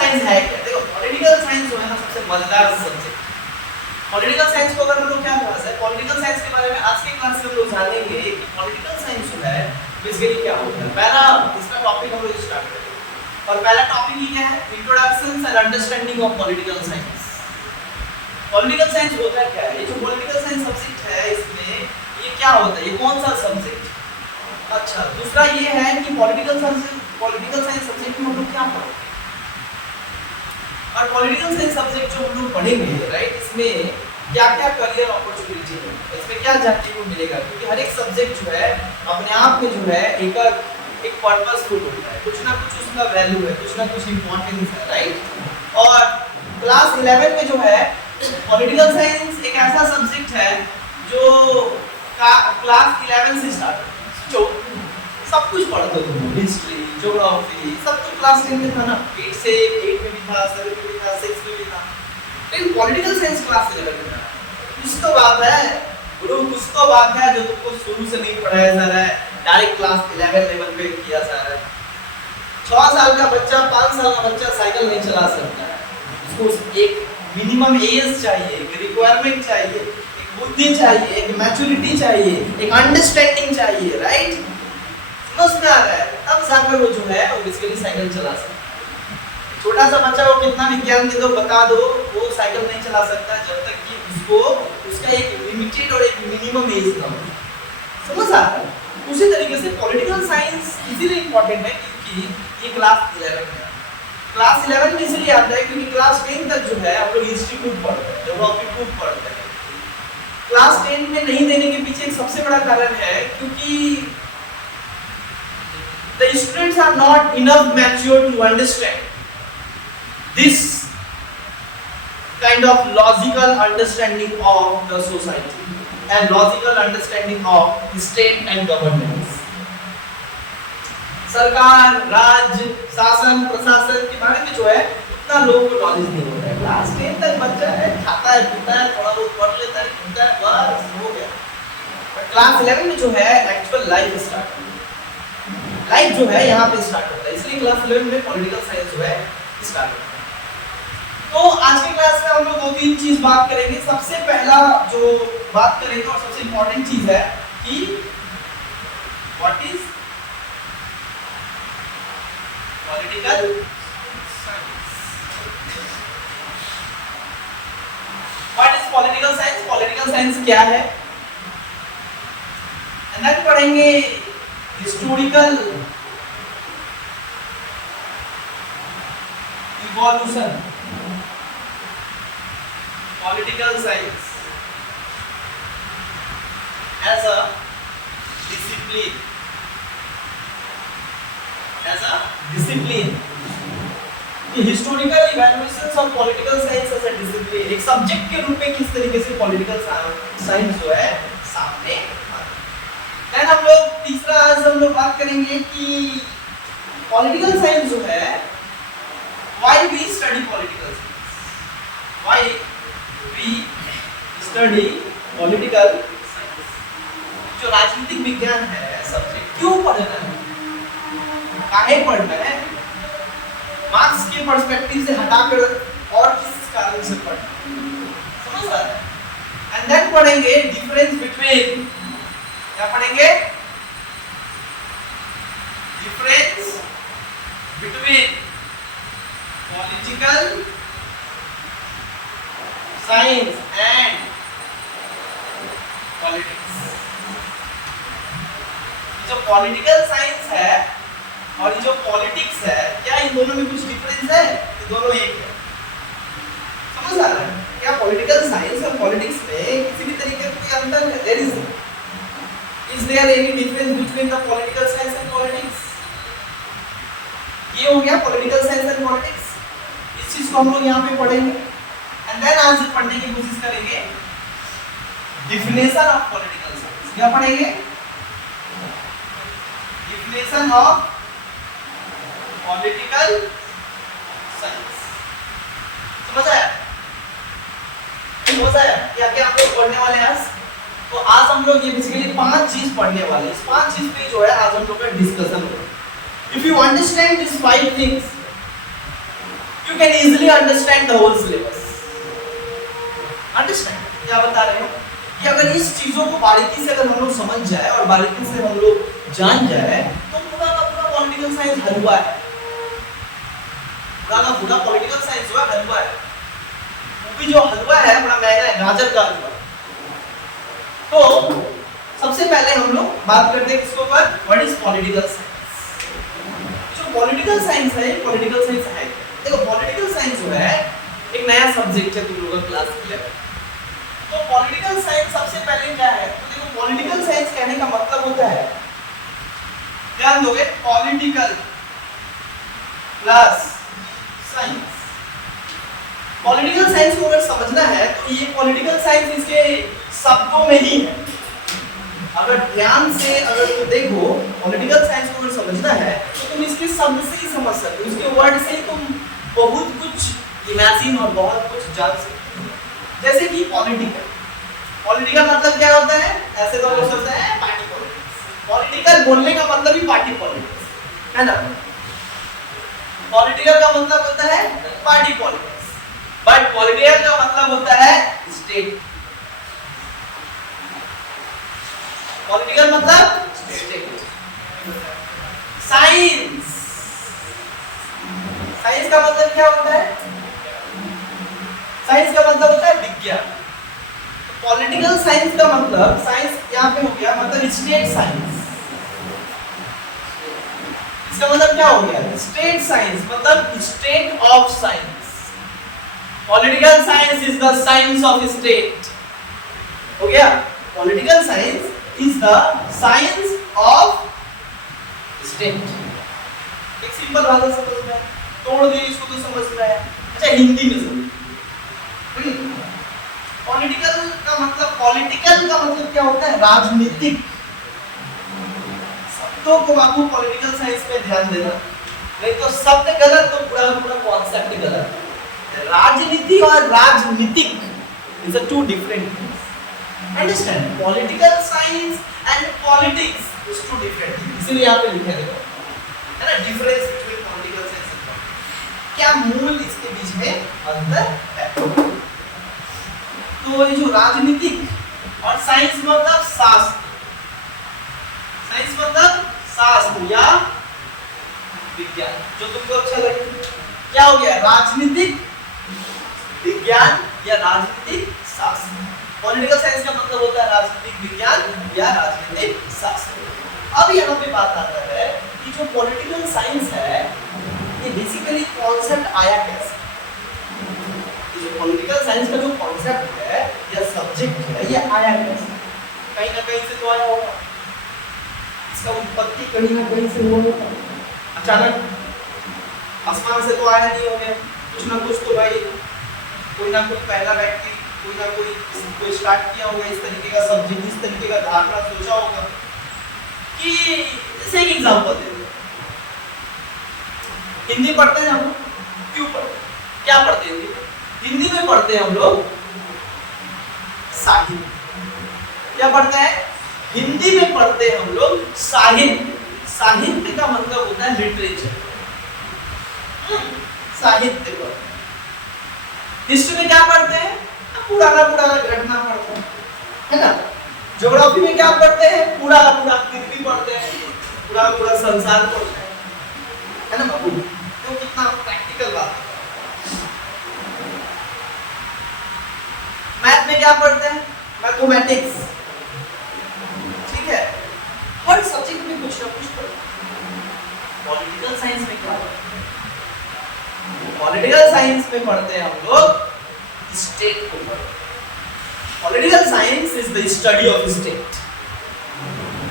Science है क्या? देखो पॉलिटिकल साइंस जो है ना सबसे मजेदार सब्जेक्ट। पॉलिटिकल साइंस को अगर हम लोग क्या क्लास है, पॉलिटिकल साइंस के बारे में आज की क्लास में हम लोग जानेंगे कि पॉलिटिकल साइंस जो है बेसिकली क्या होता है। पहला इसका टॉपिक हम लोग स्टार्ट करेंगे और पहला टॉपिक ही क्या है, introduction and understanding of political science. Political science होता क्या है? ये जो पॉलिटिकल साइंस सब्जेक्ट है इसमें ये क्या होता है, ये कौन सा सब्जेक्ट? अच्छा, दूसरा ये है कि पॉलिटिकल साइंस सब्जेक्ट में हम लोग क्या पढ़ेंगे, और पॉलिटिकल साइंस सब्जेक्ट जो हम लोग पढ़ेंगे राइट, इसमें क्या क्या करियर अपॉर्चुनिटी है, इसमें क्या जानने को मिलेगा, क्योंकि हर एक सब्जेक्ट जो है अपने आप में जो है एक पर्पसफुल होता है, कुछ ना कुछ उसका वैल्यू है, कुछ ना कुछ इंपॉर्टेंस है राइट। और क्लास 11 में जो है पॉलिटिकल साइंस एक ऐसा सब्जेक्ट है जो क्लास 11 से स्टार्ट होता है, जो सब कुछ पढ़ते हो, हिस्ट्री, ज्योग्राफी, सब तो क्लास 10 में था ना, 8 में भी था, 7 में भी था, 6 में भी था, लेकिन पॉलिटिकल साइंस क्लास 11 में था। कुछ तो बात है गुरु, कुछ तो बात है जो तुमको शुरू से नहीं पढ़ाया जा रहा है, डायरेक्ट क्लास 11 लेवल पे किया जा रहा है। 6 साल का बच्चा, 5 साल का बच्चा साइकिल नहीं चला सकता है, उसको एक मिनिमम एज चाहिए, एक रिक्वायरमेंट चाहिए, एक बुद्धि चाहिए, एक मैच्योरिटी चाहिए, एक अंडरस्टैंडिंग चाहिए राइट। समझ में आ रहा है? तब जाकर वो जो है वो बेसिकली साइकिल चला सकता है। छोटा सा बच्चा को कितना भी ज्ञान दे दो, बता दो, वो साइकिल नहीं चला सकता जब तक कि उसको उसका एक लिमिटेड और एक मिनिमम एज ना हो। समझ आ रहा है? उसी तरीके से पॉलिटिकल साइंस इसीलिए इंपॉर्टेंट है क्योंकि ये क्लास 11 में है। क्लास 11 में इसलिए आता है क्योंकि क्लास 10 तक जो है हम लोग हिस्ट्री बुक पढ़ते हैं, ज्योग्राफी बुक पढ़ते हैं। क्लास 10 में नहीं देने के पीछे एक सबसे बड़ा कारण है क्योंकि the students are not enough mature to understand this kind of logical understanding of the society and logical understanding of state and governance। सरकार, राज्य, शासन, प्रशासन के बारे में जो है उतना लोगों को नॉलेज नहीं होता है। क्लास 10 तक बच्चा है, खाता है, पीता है, थोड़ा बहुत पढ़ लेता है, घूमता है, बस हो गया। पर क्लास 11 में जो है एक्चुअल लाइफ स्टार्ट होती है, लाइफ जो है यहाँ पे स्टार्ट होता है, इसलिए क्लास 11 में पॉलिटिकल साइंस जो है स्टार्ट होता है। तो आज की क्लास में हम लोग 2-3 चीज बात करेंगे। सबसे पहला जो बात करेंगे और सबसे इंपॉर्टेंट चीज है कि what is political science. What is political science, political science क्या है, एंड देन पढ़ेंगे historical evolution political science as a discipline, historical evaluations of political science as a discipline, एक सब्जेक्ट के रूप में किस तरीके से पॉलिटिकल साइंस जो है सामने देन हम लोग तीसरा आज हम लोग बात करेंगे कि पॉलिटिकल साइंस जो है why we study political science, why we study political science. जो राजनीतिक विज्ञान है सब्जेक्ट क्यों पढ़ना है, काहे पढ़ना है, मार्क्स के पर्सपेक्टिव से हटाकर और किस कारण से पढ़ना, समझ आ रहा है? एंड देन पढ़ेंगे डिफरेंस बिटवीन, क्या पढ़ेंगे, difference between political science and politics. जो पॉलिटिकल साइंस है और ये जो पॉलिटिक्स है, क्या इन दोनों में कुछ डिफरेंस है? ये दोनों एक है, समझ आ रहा है? क्या पॉलिटिकल साइंस और पॉलिटिक्स में किसी भी तरीके का कोई अंतर है? There is Is there any difference between the political science and politics? ये हो गया political science and politics। इस चीज को हम लोग यहाँ पे पढ़ेंगे and then आज पढ़ने की कोशिश करेंगे definition of political science। क्या पढ़ेंगे? Definition of political science। समझ आया? समझ आया? क्या क्या आप लोग पढ़ने वाले हैं आज? तो आज हम लोग ये बेसिकली 5 चीज पढ़ने वाले हैं। इस 5 चीज पे जो है आज हम लोग का डिस्कशन होगा। If you understand this 5 things You can easily understand the whole syllabus. Understand? क्या बता रहे हैं कि अगर इस चीजों को बारीकी से अगर हम लोग समझ जाए और बारीकी से हम लोग जान जाए तो पूरा का पूरा पॉलिटिकल साइंस हलवा है। पूरा का पूरा पॉलिटिकल साइंस जो है हलवा है। वो भी जो हलवा है बड़ा महंगा है, गाजर का हलवा। तो सबसे पहले हम लोग बात करते हैं किसके ऊपर, व्हाट इज पॉलिटिकल साइंस। जो पॉलिटिकल साइंस है, पॉलिटिकल साइंस है, देखो पॉलिटिकल साइंस जो है एक नया सब्जेक्ट है तुम लोगों का क्लास किया है। तो पॉलिटिकल साइंस सबसे पहले क्या है, तो देखो पॉलिटिकल साइंस कहने का मतलब होता है, ध्यान दोगे, political plus science. Political science को अगर समझना है तो ये पॉलिटिकल साइंस इसके शब्दों में ही है। अगर ध्यान से अगर तुम देखो पॉलिटिकल साइंस को अगर समझना है तो तुम इसके शब्द से ही समझ सकते हो, इसके वर्ड से ही तुम बहुत कुछ इमेजिन और बहुत कुछ जान सकते हो। जैसे कि पॉलिटिकल, पॉलिटिकल मतलब क्या होता है, ऐसे तो लोग सोचते हैं पार्टी पॉलिटिक्स। पॉलिटिकल बोलने का मतलब ही पार्टी पॉलिटिक्स है ना। पॉलिटिकल का मतलब होता है पार्टी पॉलिटिक्स, बट पॉलिटिकल का मतलब होता है स्टेट। पॉलिटिकल मतलब स्टेट। साइंस, साइंस का मतलब क्या होता है, साइंस का मतलब होता है विज्ञान। पॉलिटिकल साइंस का मतलब, साइंस यहाँ पे हो गया मतलब स्टेट साइंस। इसका मतलब क्या हो गया, स्टेट साइंस मतलब state of science. Political science is the science of state, हो गया। Political science is the science of state. एक सिंपल भाषा समझ में आया, तोड़ दिए इसको तो समझ में आया। अच्छा हिंदी में समझ, पॉलिटिकल का मतलब, पॉलिटिकल का मतलब क्या होता है, राजनीतिक। शब्दों को बाबू पॉलिटिकल साइंस में ध्यान देना, नहीं तो शब्द गलत तो पूरा पूरा कॉन्सेप्ट गलत। राजनीति और राजनीतिक is a two different things. Understand, political science and politics is two different things. इसलिए यहां पे लिखा है देखो, है ना, difference between political science and politics. क्या मूल इसके बीच में अंतर है। तो ये जो राजनीतिक और साइंस मतलब शास्त्र, साइंस मतलब शास्त्र या विज्ञान, जो तुमको अच्छा लगे। क्या हो गया, राजनीतिक विज्ञान या राजनीतिक शास्त्र। पॉलिटिकल साइंस का मतलब होता है राजनीतिक विज्ञान या राजनीतिक शास्त्र। अब यहाँ पे बात आता है कि जो पॉलिटिकल साइंस है ये बेसिकली कॉन्सेप्ट आया कैसे। जो पॉलिटिकल साइंस का जो कॉन्सेप्ट है या सब्जेक्ट है ये आया कैसे, कहीं ना कहीं से तो आया होगा। इसका उत्पत्ति कहीं ना कहीं से हुआ होगा, अचानक आसमान से तो आया नहीं होगा। कुछ ना कुछ तो भाई कोई ना कोई पहला व्यक्ति कोई ना कोई इसको स्टार्ट किया होगा, इस तरीके का सब्जेक्ट, इस तरीके का धारणा सोचा होगा। कि जैसे एक एग्जांपल दे, हिंदी पढ़ते हैं हम लोग, क्यों पढ़ते हैं, क्या पढ़ते हैं हिंदी में? हिंदी में पढ़ते हैं हम लोग साहित्य। क्या पढ़ते हैं, हिंदी में पढ़ते हैं हम लोग साहित्य। साहित्य का मतलब होता है लिटरेचर, साहित्य पर। हिस्ट्री में क्या पढ़ते हैं, पुराना पुराना घटना पढ़ते हैं, है ना। ज्योग्राफी में क्या पढ़ते हैं, पूरा पूरा पृथ्वी पढ़ते हैं, पूरा पूरा संसार पढ़ते हैं, है ना बाबू। तो कितना प्रैक्टिकल बात है। मैथ में क्या पढ़ते हैं, मैथमेटिक्स, ठीक है। हर सब्जेक्ट में कुछ ना कुछ पढ़ते हैं। पॉलिटिकल साइंस में क्या पढ़ते हैं, पॉलिटिकल साइंस में पढ़ते हैं हम लोग स्टेट को पढ़ते हैं। Political science is the study of state.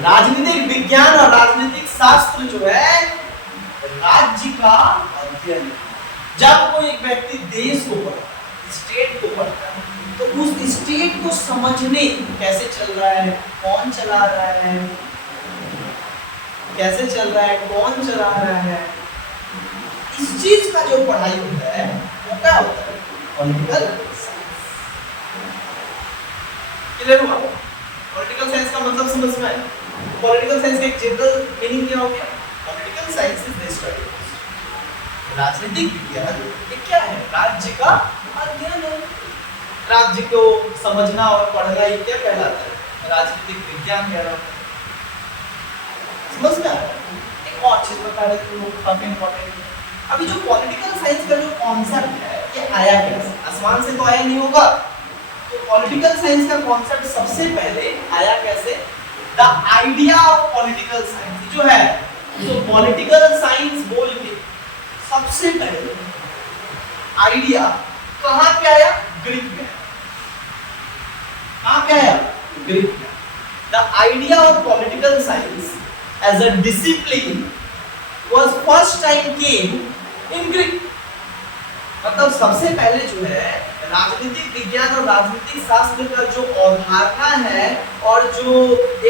राजनीतिक विज्ञान और राजनीतिक शास्त्र जो है राज्य का अध्ययन। जब कोई एक व्यक्ति देश को पढ़ता है, स्टेट को पढ़ता है, तो उस स्टेट को समझने कैसे चल रहा है, कौन चला रहा है, कैसे चल रहा है, कौन चला रहा है, इस चीज का जो पढ़ाई होता है वो क्या होता है, पॉलिटिकल साइंस। क्लियर हुआ? पॉलिटिकल साइंस का मतलब समझ में आया। पॉलिटिकल साइंस का एक जनरल मीनिंग क्या हो गया, political science is the study राजनीतिक विज्ञान ये क्या है? राज्य का अध्ययन है। राज्य को समझना और पढ़ना ये क्या कहलाता है? राजनीतिक विज्ञान कहलाता है। समझ में आ रहा है? एक और चीज बता रहे थे लोग, काफी इंपॉर्टेंट है। अभी जो पॉलिटिकल साइंस का जो कॉन्सेप्ट है ये आया कैसे? आसमान से तो आया नहीं होगा। तो पॉलिटिकल साइंस का कॉन्सेप्ट सबसे पहले आया कैसे? The idea of political science जो है, तो पॉलिटिकल साइंस बोल के सबसे पहले आइडिया कहां पे आया? ग्रीक में। कहां पे आया? ग्रीक में। The idea of political science as a discipline was first time came in Greek। मतलब सबसे पहले जो है राजनीतिक विज्ञान और राजनीतिक शास्त्र का जो अवधारणा है और जो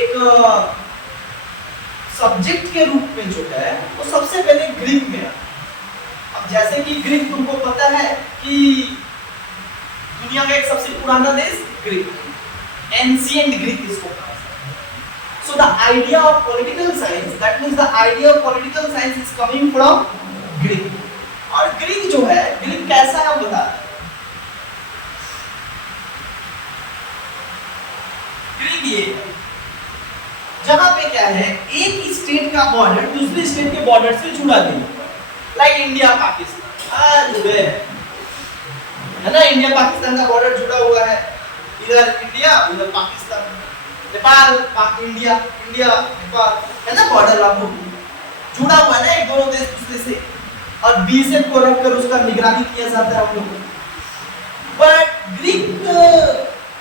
एक सब्जेक्ट के रूप में जो है वो सबसे पहले ग्रीक में। अब जैसे कि ग्रीक तुमको पता है कि दुनिया का एक सबसे पुराना देश ग्रीक, एंशिएंट ग्रीक इसको कहा। So the idea of political science, that means the idea of political science is coming from Greek। और ग्रीक जो है, ग्रीक कैसा है बता। ग्रीक ये जहां पे क्या है, एक स्टेट का बॉर्डर दूसरे स्टेट के बॉर्डर से जुड़ा नहीं हुआ, लाइक इंडिया पाकिस्तान है ना। इंडिया पाकिस्तान का बॉर्डर जुड़ा हुआ है, इधर इंडिया उधर पाकिस्तान, नेपाल इंडिया, इंडिया नेपाल है ना, बॉर्डर आपको जुड़ा हुआ है ना एक दोनों देश दूसरे से, और बीएसएफ को रखकर उसका निगरानी किया जाता है हम लोग। बट ग्रीक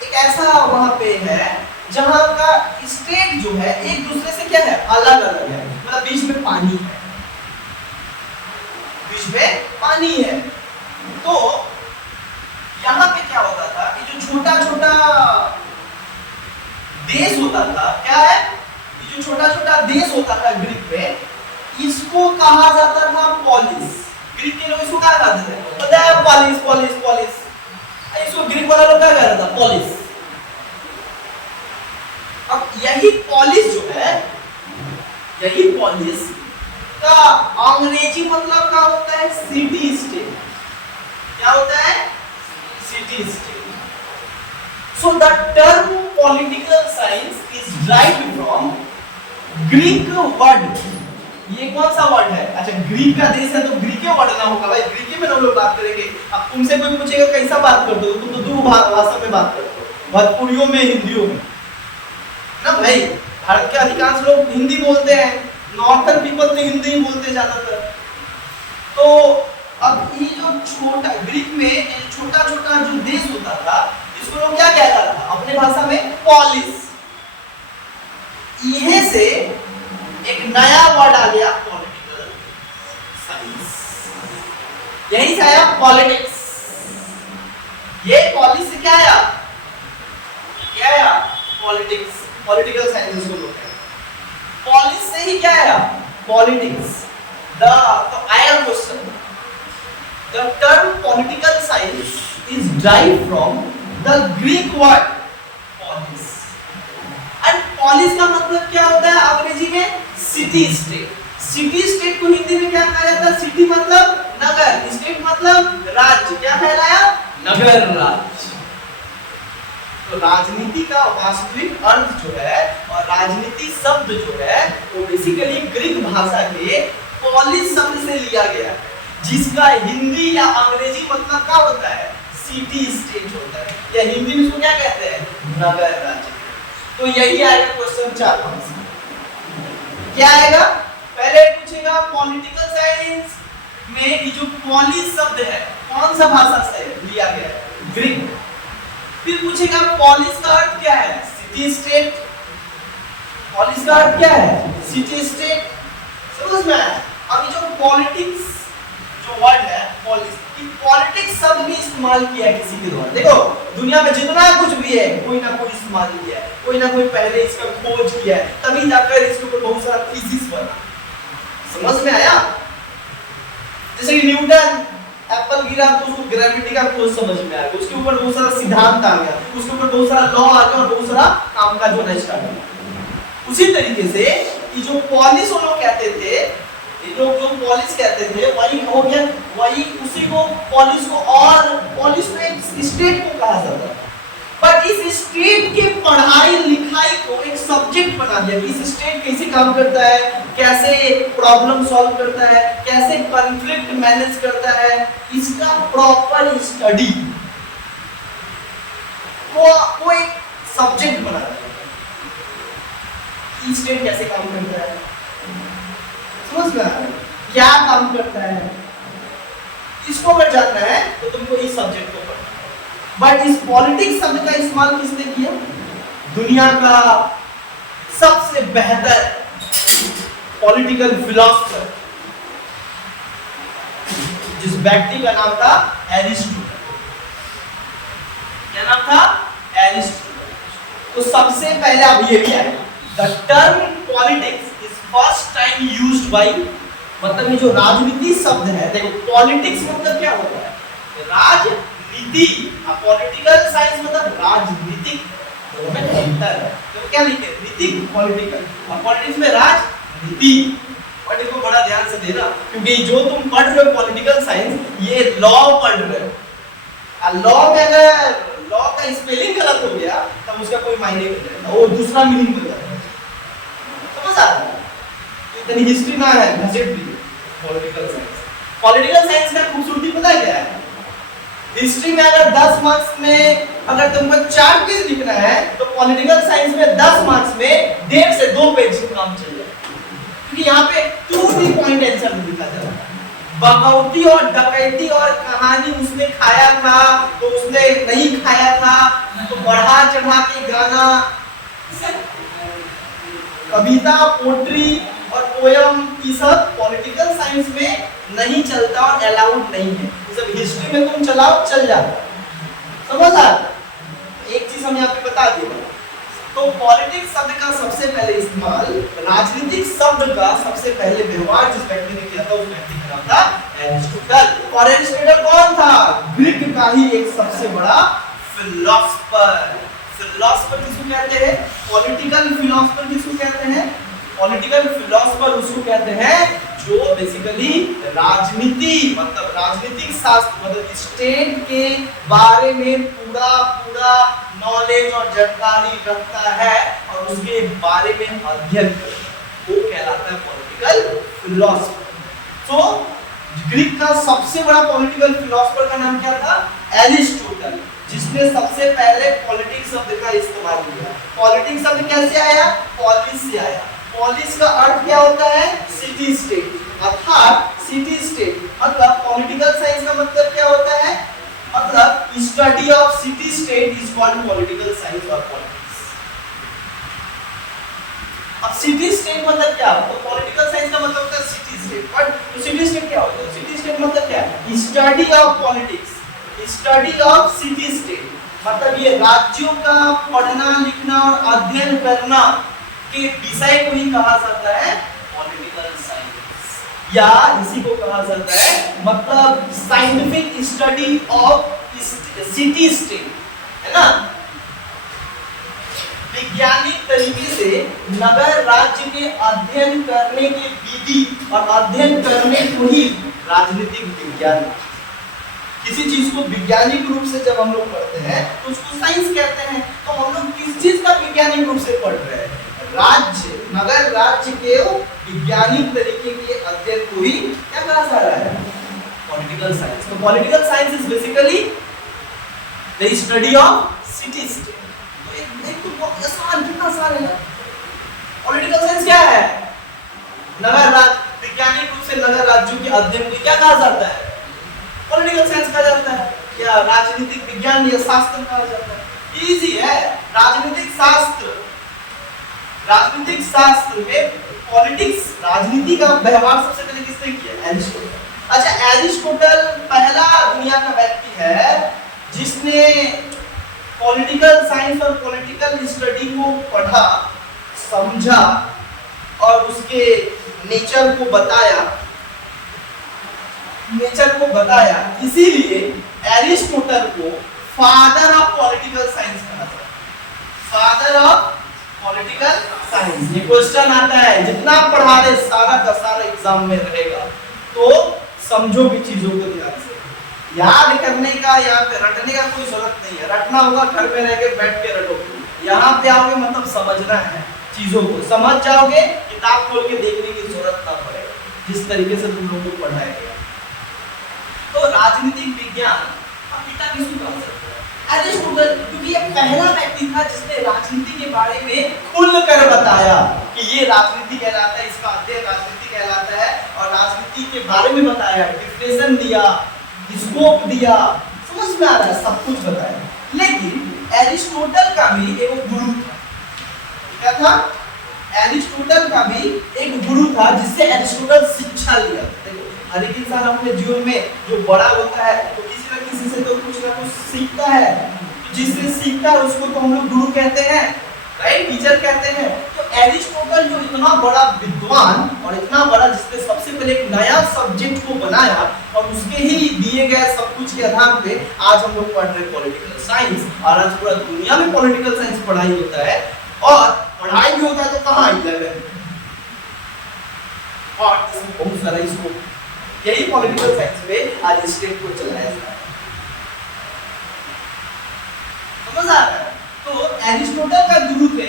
एक ऐसा वहां पे है जहां का स्टेट जो है एक दूसरे से क्या है, अलग अलग है। मतलब बीच में पानी है, बीच में पानी है। तो यहाँ पे क्या होता था कि जो छोटा छोटा देश होता था, क्या है, ये जो छोटा छोटा देश होता था ग्रीक में, इसको कहा जाता था पॉलिस। ग्रीक के लोग इसको क्या कहते थे? पता है? Polis polis polis. इसको ग्रीक वाला लोग क्या कह रहा था? पॉलिस। अब यही पॉलिस जो है, यही पॉलिस का अंग्रेजी मतलब क्या होता है? City state. क्या होता है? City state. So the term political science is derived from Greek word। ये कौन सा वर्ड है? अच्छा, ग्रीक का देश है तो ग्रीक के वर्ड ना होगा भाई, ग्रीकी में हम लोग बात करेंगे। अब तुमसे कोई पूछेगा कैसा बात करते हो, तुम तो दो भाषा में बात करते हो, भोजपुरियों में, हिंदियों में ना भाई। भारत के अधिकांश लोग हिंदी बोलते हैं, नॉर्थर्न पीपल तो हिंदी ही बोलते ज्यादातर। तो अब ये जो छोटा ग्रीक में छोटा छोटा जो देश होता था, इसको लोग क्या कहता था अपने भाषा में? पॉलिस। यहीं से एक नया वर्ड आ गया, पॉलिटिकल साइंस। यहीं से आया पॉलिटिक्स। ये पॉलिस से क्या आया? क्या आया? पॉलिटिक्स। पॉलिटिकल साइंस इसको लोग कहते हैं। पॉलिस से ही क्या आया? पॉलिटिक्स। तो आया question, the term political science is derived from the Greek word polis। and polis का मतलब क्या होता है अंग्रेजी में? City state. सिटी स्टेट को हिंदी में क्या कहा जाता है? सिटी मतलब नगर, स्टेट मतलब राज्य। क्या कहलाया? नगर राज्य। तो राजनीति का वास्तविक अर्थ जो है और राजनीति शब्द जो है वो बेसिकली ग्रीक भाषा के पॉलिस शब्द से लिया गया है, जिसका हिंदी या अंग्रेजी मतलब क्या होता है? सिटी स्टेट होता है, या हिंदी में इसको क्या कहते हैं? नगर राज्य। तो यही आएगा क्वेश्चन 4 क्या आएगा? पहले पूछेगा पॉलिटिकल साइंस में ये जो पॉलिस शब्द है कौन सा भाषा से लिया गया है? ग्रीक। फिर पूछेगा पॉलिस का अर्थ क्या है? City state. पॉलिस का अर्थ क्या है? City state. समझ में आया? अभी जो पॉलिटिक्स जो वर्ड है पॉलिस, पॉलिटिक्स शब्द भी इस्तेमाल किया है किसी के द्वारा। देखो दुनिया में जितना कुछ भी है कोई ना कोई इस्तेमाल किया है, कोई ना कोई पहले इसका खोज किया है, तभी जाकर इसके ऊपर बहुत सारा थीसिस बना। समझ में आया? जैसे कि न्यूटन एप्पल गिरा तो उसको ग्रेविटी का खोज समझ में आया, उसके ऊपर बहुत सारा सिद्धांत आ गया, उसके ऊपर बहुत सारा लॉ आ गया और बहुत सारा काम काज होना स्टार्ट हुआ। उसी तरीके से ये जो पॉलिस वो लोग कहते थे लोग जो पॉलिश कहते थे वही हो गया, वही उसी को पॉलिश को, और पॉलिश में एक स्टेट को कहा जाता है। बट इस स्टेट के पढ़ाई लिखाई को एक सब्जेक्ट बना दिया कि इस स्टेट कैसे काम करता है, कैसे प्रॉब्लम सॉल्व करता है, कैसे कॉन्फ्लिक्ट मैनेज करता है, इसका प्रॉपर स्टडी वो एक सब्जेक्ट बना दिया। स्टेट कैसे काम करता है, समझ में आ रहा है क्या काम करता है, इसको अगर जानना है तो तुमको इस सब्जेक्ट को पढ़ना। बट इस पॉलिटिक्स शब्द का इस्तेमाल किसने किया? दुनिया का सबसे बेहतर पॉलिटिकल फिलोसफर, जिस व्यक्ति का नाम था एरिस्टोटल। क्या नाम था? एरिस्टोटल। तो सबसे पहले अब ये भी है, the term politics is first time used by, मतलब ये जो राजनीति शब्द है, देखो पॉलिटिक्स मतलब क्या होता है? राजनीति। पॉलिटिकल साइंस मतलब राजनीतिक, दोनों में अंतर है। तो क्या लिखे? नीतिक, पॉलिटिकल। और पॉलिटिक्स में राजनीति। और इसको बड़ा ध्यान से देना, क्योंकि जो तुम पढ़ रहे हो पॉलिटिकल साइंस, ये लॉ पढ़ रहे हो। लॉ में अगर लॉ का स्पेलिंग गलत हो गया तब उसका कोई मायने नहीं रहता, वो दूसरा मीनिंग हो जाता है। समझ आ रहा है? इतनी हिस्ट्री ना है, घसीट the political science. Political science का खूबसूरती पता है क्या है? हिस्ट्री में अगर 10 मार्क्स में अगर तुमको 4 पेज लिखना है, तो पॉलिटिकल साइंस में 10 मार्क्स में 1.5 से 2 पेज का काम चल जाए, क्योंकि यहाँ पे 2 पॉइंट आंसर लिखा जा रहा है। बगौती और डकैती और कहानी उसने खाया था तो उसने नहीं खाया था, तो बढ़ा चढ़ा के गाना, कविता, पोट्री और पोयम, ये सब पॉलिटिकल साइंस में नहीं चलता और अलाउड नहीं है। ये सब हिस्ट्री में तुम चलाओ, चल जाता। समझ आ? एक चीज हम यहाँ पे बता दें, तो पॉलिटिक्स शब्द का सबसे पहले इस्तेमाल, राजनीतिक शब्द का सबसे पहले व्यवहार जिस व्यक्ति ने किया था, उस व्यक्ति का नाम था एरिस्टोटल। और एरिस्टोटल कौन था? ग्रीक का ही एक सबसे बड़ा फिलोसफर। फिलोसफर किसको कहते हैं? पॉलिटिकल फिलोसफर किसको कहते हैं? पॉलिटिकल फिलोसफर उसको कहते हैं जो बेसिकली राजनीति मतलब राजनीतिक शास्त्र मतलब स्टेट के बारे में पूरा नॉलेज और जानकारी रखता है और उसके बारे में अध्ययन करता है, वो कहलाता है पॉलिटिकल फिलोसफर। तो ग्रीक का सबसे बड़ा पॉलिटिकल फिलोसफर का नाम क्या था? एरिस्टोटल, जिसने सबसे पहले पॉलिटिक्स शब्द का इस्तेमाल किया। पॉलिटिक्स शब्द कैसे आया? पॉलिस से आया। पॉलिस का अर्थ क्या होता है? सिटी स्टेट, अर्थात सिटी स्टेट मतलब पॉलिटिकल साइंस का मतलब क्या होता है? मतलब study of city state is called political science और पॉलिटिक्स। अब सिटी स्टेट मतलब क्या? तो पॉलिटिकल साइंस का मतलब होता है city state, but city state क्या होता है? सिटी स्टेट मतलब क्या है? Study of politics, study of city state मतलब ये राज्यों का पढ़ना लिखना और अध्ययन करना के विषय को ही कहा जाता है पॉलिटिकल साइंस, या इसी को कहा जाता है मतलब scientific study of city state, है ना। वैज्ञानिक तरीके से नगर राज्य के अध्ययन करने के विधि और अध्ययन करने को ही राजनीतिक विज्ञान। किसी चीज को वैज्ञानिक रूप से जब हम लोग पढ़ते हैं तो उसको साइंस कहते हैं। तो हम लोग किस चीज का वैज्ञानिक रूप से पढ़ रहे हैं? राज्य, नगर राज्य के वैज्ञानिक तरीके के अध्ययन को ही क्या कहा जा रहा है? Political science. तो political science is basically the study of city state. तो एक तो बहुत आसान, कितना आसान है ना। पॉलिटिकल साइंस क्या है? नगर राज्य, वैज्ञानिक रूप से नगर राज्यों के अध्ययन को क्या कहा जाता है? पॉलिटिकल साइंस कहा जाता है, या राजनीतिक विज्ञान या शास्त्र कहा जाता है। इजी है। राजनीतिक शास्त्र, राजनीतिक शास्त्र में पॉलिटिक्स, राजनीति का व्यवहार सबसे पहले किसने किया? एरिस्टोटल। अच्छा, एरिस्टोटल पहला दुनिया का व्यक्ति है जिसने पॉलिटिकल साइंस और पॉलिटिकल स्टडी को पढ़ा, समझा और उसके नेचर को बताया, इसीलिए एरिस्टोटल को फादर ऑफ पॉलिटिकल साइंस कहा जाता है। Father of political science. ये क्वेश्चन आता है, जितना पढ़ा दे सारा का सारा एग्जाम में रहेगा, तो समझो भी चीजों को ध्यान से। याद करने का या रटने का कोई जरूरत नहीं है, रटना होगा घर में रह के बैठ के रटो। यहाँ पे आओगे मतलब समझना है चीजों को, समझ जाओगे, किताब खोल के देखने की जरूरत ना पड़े, जिस तरीके से तुम लोगों को पढ़ाया गया। तो राजनीतिक विज्ञान का पिता किसको कहा जाता है? एरिस्टोटल, क्योंकि ये पहला व्यक्ति था जिसने राजनीति के बारे में खुलकर बताया कि ये राजनीति कहलाता है, इसका अध्ययन राजनीति कहलाता है, और राजनीति के बारे में बताया, डिफिनेशन दिया, स्कोप दिया, समझ में आ रहा है, सब कुछ बताया। लेकिन एरिस्टोटल का भी एक गुरु था। क्या था? एरिस्टोटल का भी एक गुरु था जिससे एरिस्टोटल शिक्षा लिया। देखो, हर एक इंसान अपने जीवन में जो बड़ा होता है तो किसी न किसी से तो कुछ ना कुछ सीखता है, जिससे सीखता है उसको तो हम लोग गुरु कहते हैं, राइट, टीचर कहते हैं। तो एरिस्टोटल जो इतना बड़ा विद्वान और इतना बड़ा, जिसने सबसे पहले एक नया सब्जेक्ट को बनाया और उसके ही दिए गए सब कुछ के आधार पे आज हम लोग पढ़ रहे हैं पॉलिटिकल साइंस। और आज पूरा दुनिया में पॉलिटिकल साइंस पढ़ाई होता है, और पढ़ाई भी होता है तो कहाँ 11 और बहुत सारा इसको, यही पॉलिटिकल साइंस में आज स्टेट को चलाया जाता है। समझ आ रहा है? तो एरिस्टोटल का गुरु थे,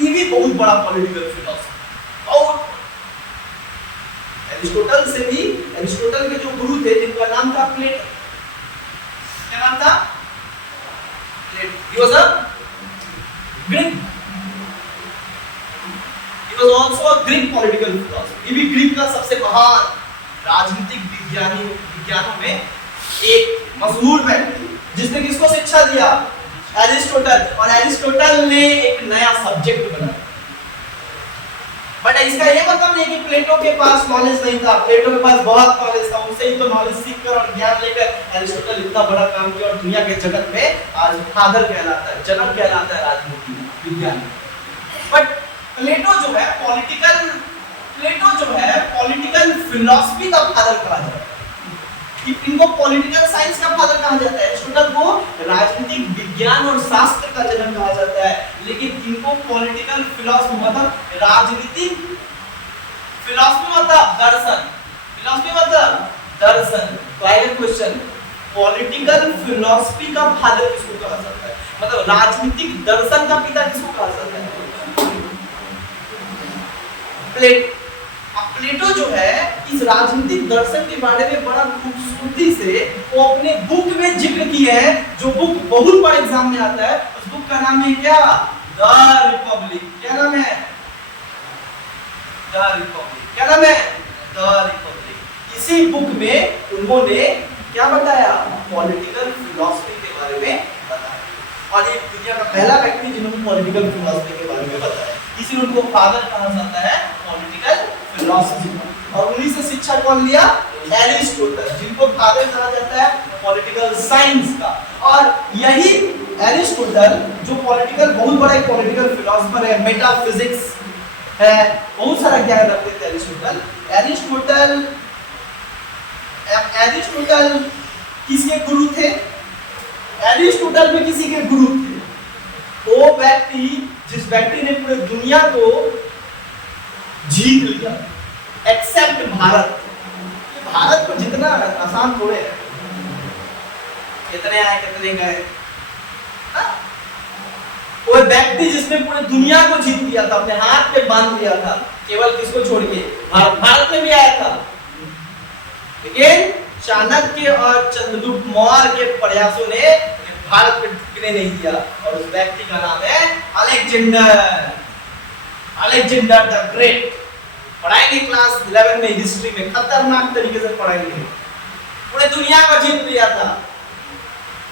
ये भी बहुत बड़ा पॉलिटिकल फिलोसफर। और एरिस्टोटल से भी, एरिस्टोटल के जो गुरु थे जिनका नाम था प्लेटो। क्या नाम था? प्लेटो। He was a Greek. He was also a Greek political philosopher. ये भी ग्रीक का सबसे महान राजनीतिक विज्ञानों में एक मशहूर व्यक्ति, जिसने किसको शिक्षा दिया? एरिस्टोटल। और एरिस्टोटल ने एक नया सब्जेक्ट बनाया। बट इसका ये मतलब नहीं कि प्लेटो के पास नॉलेज नहीं था, प्लेटो के पास बहुत नॉलेज था, उनसे ही तो नॉलेज सीखकर और ज्ञान लेकर एरिस्टोटल इतना बड़ा काम किया और दुनिया के जगत में आज फादर कहलाता है, जनक कहलाता है राजनीति विज्ञान। बट प्लेटो जो है पॉलिटिकल फिलॉसफी का फादर कहा जाता है। इनको पॉलिटिकल साइंस का फादर कहा जाता है, एरिस्टोटल को राजनीतिक विज्ञान और शास्त्र का जनक कहा जाता है। लेकिन इनको पॉलिटिकल फिलॉसफी मतलब राजनीतिक फिलॉसफी मतलब दर्शन, फिलॉसफी मतलब दर्शन। क्लियर क्वेश्चन, पॉलिटिकल फिलॉसफी का फादर किसको कहा जाता है? मतलब राजनीतिक दर्शन का पिता किसको कहा जाता है? प्लेटो। प्लेटो जो है इस राजनीतिक दर्शन के बारे में बड़ा खूबसूरती से वो अपने बुक में जिक्र किया है, जो बुक बहुत बड़ा एग्जाम में आता है। उस बुक का नाम है क्या? The Republic. क्या नाम है? The Republic. क्या नाम है? The Republic. इसी बुक में उन्होंने क्या बताया? पॉलिटिकल फिलॉसफी के बारे में बताया। और ये दुनिया का पहला व्यक्ति जिन्होंने पॉलिटिकल फिलॉसफी के बारे में बताया, इसीलिए उनको फादर कहा जाता है पॉलिटिकल फिलॉसफी। और उन्हीं से शिक्षा कौन लिया? एरिस्टोटल, जिनको फादर कहा जाता है पॉलिटिकल साइंस का। और यही एरिस्टोटल जो पॉलिटिकल, बहुत बड़ा एक पॉलिटिकल फिलॉसफर है, मेटाफिजिक्स है, बहुत सारा ज्ञान रखते थे एरिस्टोटल। एरिस्टोटल किसके गुरु थे? एरिस्टोटल भी किसी के गुरु थे। वो व्यक्ति जिस व्यक्ति ने पूरी दुनिया को जीत लिया, एक्सेप्ट भारत। भारत को जितना आसान थोड़े है, कितने आए कितने गए। वो व्यक्ति जिसने पूरी दुनिया को जीत लिया था, अपने हाथ पे बांध लिया था, केवल किसको छोड़ के? भारत में भी आया था, लेकिन चाणक्य और चंद्रगुप्त मौर्य के प्रयासों ने भारत पे टिकने नहीं दिया। और उस व्यक्ति का नाम है अलेक्जेंडर द ग्रेट। पढ़ाएंगे क्लास 11 में, हिस्ट्री में, खतरनाक तरीके से पढ़ाएंगे। पूरे दुनिया को जीत लिया था।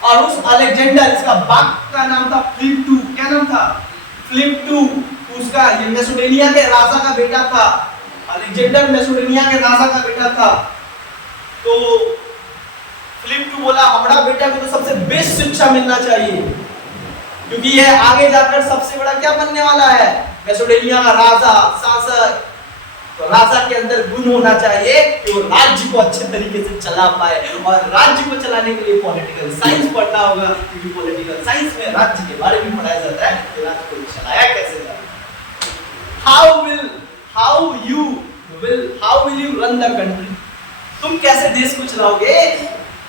और उस अलेक्जेंडर, इसका बाप का नाम था फिलिप II। क्या नाम था? Philip II। उसका ये मैसेडोनिया के राजा का बेटा था। अलेक्जेंडर मैसेडोनिया के राजा का बेटा था। तो फिलिप II बोला, हमारा बेटा को तो सबसे बेस्ट शिक्षा मिलना चाहिए, क्योंकि यह आगे जाकर सबसे बड़ा क्या बनने वाला है? मैसेडोनिया का राजा, शासक। तो राजा के अंदर गुण होना चाहिए कि वो राज्य को अच्छे तरीके से चला पाए। और राज्य को चलाने के लिए पॉलिटिकल साइंस पढ़ना होगा, क्योंकि पॉलिटिकल साइंस में राज्य के बारे में पढ़ाया जाता है कि राज्य को चलाया कैसे जाता है। How will you run the country? तुम कैसे देश को चलाओगे,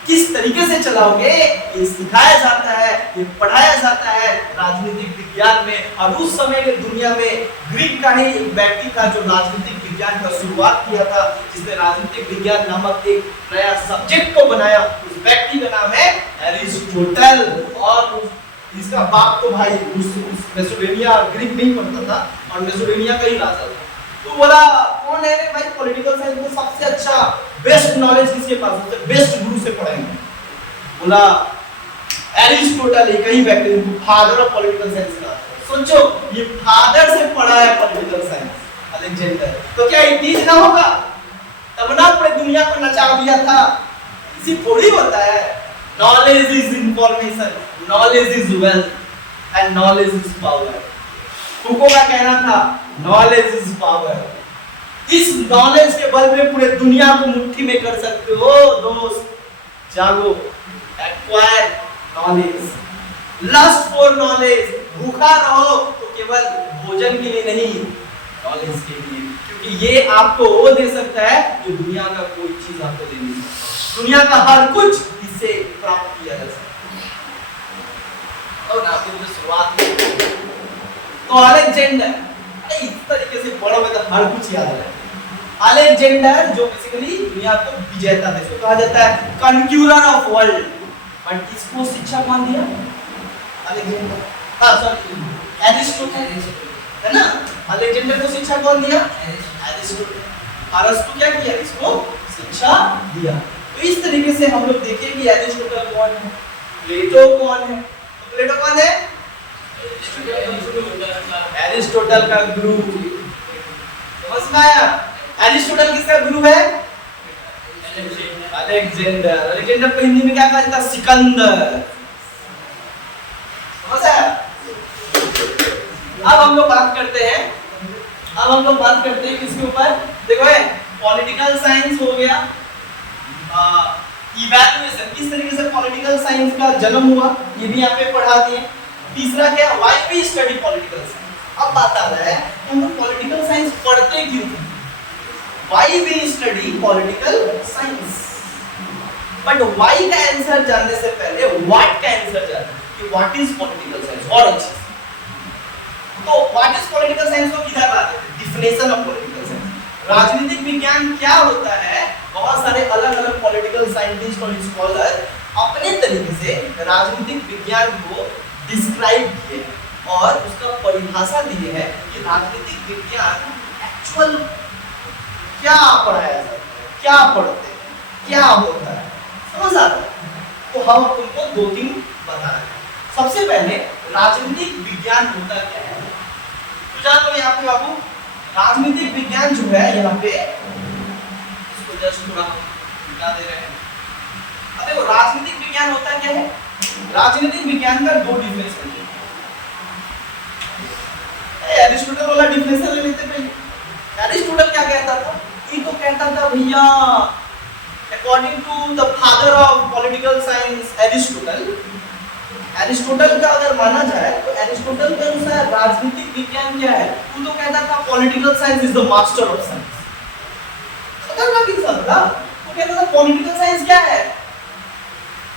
किस तरीके से चलाओगे, ये सिखाया जाता है, ये पढ़ाया जाता है राजनीतिक विज्ञान में। और उस समय के दुनिया में ग्रीक का ही एक व्यक्ति था जो राजनीतिक विज्ञान का शुरुआत किया था, जिसने राजनीतिक विज्ञान नामक एक नया सब्जेक्ट को बनाया। उस व्यक्ति का नाम है एरिस्टोटल। और इसका बाप तो भाई उस मेसोपोटामिया, ग्रीक नहीं पढ़ता था और मेसोपोटामिया का ही राजा था। तो बोला कौन है रे भाई पॉलिटिकल साइंस में सबसे अच्छा बेस्ट नॉलेज किसके पास है, बेस्ट गुरु से पढ़ेंगे। बोला एरिस्टोटल, एक ही व्यक्ति फादर ऑफ पॉलिटिकल साइंस का। सोचो ये फादर से पढ़ा है पॉलिटिकल साइंस अलेक्जेंडर, तो क्या इतनी ना होगा? तब ना पूरी दुनिया को नचा दिया था। इसी थोड़ी होता है। Knowledge is information, knowledge is wealth and knowledge is power. Foucault का कहना था नॉलेज इज पावर। इस नॉलेज के बल पे पूरे दुनिया को मुट्ठी में कर सकते हो दोस्त। जागो, acquire knowledge, lust for knowledge. भूखा रहो तो केवल भोजन के लिए नहीं, नॉलेज के लिए, क्योंकि ये आपको वो दे सकता है जो दुनिया का कोई चीज आपको दे नहीं सकता। दुनिया का हर कुछ इससे प्राप्त किया जा सकता है। और आपको जो शुरुआत में तो अलेक्जेंडर, इस तरीके से बड़ा में तो हर कुछ याद है। अलेक्जेंडर जो बेसिकली दुनिया को विजेता थे, कहा जाता है कन्क्यूरर ऑफ वर्ल्ड। बट इसको शिक्षा कौन दिया? अलेक्जेंडर, हाँ सॉरी एरिस्टोटल, है ना। अलेक्जेंडर को शिक्षा कौन दिया? एरिस्टोटल। अरस्तु क्या किया? इसको शिक्षा दिया। तो इस तरीके से हम लोग देखें कि एरिस्टोटल कौन है, प्लेटो कौन है। तो प्लेटो कौन है? एरिस्टोटल का गुरु। समझ में आया? एरिस्टोटल किसका गुरु है? अलेक्जेंडर। अलेक्जेंडर को हिंदी में क्या कहा जाता है? सिकंदर। समझ आया? अब हम लोग बात करते हैं किसके ऊपर? देखो पॉलिटिकल साइंस हो गया, इवैल्यूएशन किस तरीके से पॉलिटिकल साइंस का जन्म हुआ ये भी यहाँ पे पढ़ा दिए। तीसरा क्या? Why we study political science. अब बात आ रहा है हम लोग पॉलिटिकल साइंस पढ़ते क्यों थे? Why we study political science. But why का आंसर जानने से पहले व्हाट का आंसर जानना कि व्हाट इज पॉलिटिकल साइंस। और अच्छे तो व्हाट इज पॉलिटिकल साइंस को किधर लाते हैं? Definition of political science. राजनीतिक विज्ञान क्या होता है? बहुत सारे अलग अलग पॉलिटिकल साइंटिस्ट और स्कॉलर अपने तरीके से राजनीतिक विज्ञान को डिस्क्राइब किए और उसका परिभाषा दिए है कि राजनीतिक विज्ञान एक्चुअल क्या पढ़ाया जाता है, क्या पढ़ते हैं, क्या होता है। समझ आ रहा है? तो हम तुमको दो तीन बता रहे हैं। सबसे पहले राजनीतिक विज्ञान होता क्या है तो जान लो यहाँ पे बाबू। राजनीतिक विज्ञान जो है यहाँ पे इसको जस्ट थोड़ा बता दे रहे हैं। अब देखो राजनीतिक विज्ञान होता क्या है? राजनीतिक विज्ञान का दो डिफिनेशन है। एरिस्टोटल वाला डिफिनेशन ले लेते पहले। एरिस्टोटल क्या कहता था? ये तो कहता था भैया according to the father of political science Aristotle का अगर माना जाए तो एरिस्टोटल के अनुसार राजनीतिक विज्ञान क्या है? वो तो कहता था political science is the master of science. खतरनाक इंसान था। वो कहता था पॉलिटिकल साइंस क्या है?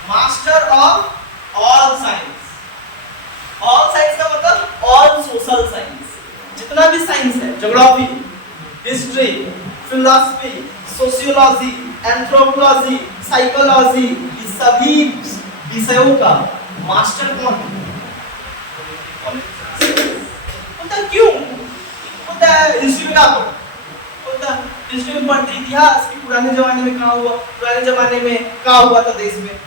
Master of all science. All science का मतलब ऑल सोशल साइंस, जितना भी साइंस है, geography, history, philosophy, sociology, anthropology, psychology, इस सभी विषयों का मास्टर कौन है? होता क्यों? होता है हिस्ट्री में क्या होता? हिस्ट्री में पढ़ते इतिहास कि पुराने जमाने में कहाँ हुआ, पुराने जमाने में कहाँ हुआ था देश में।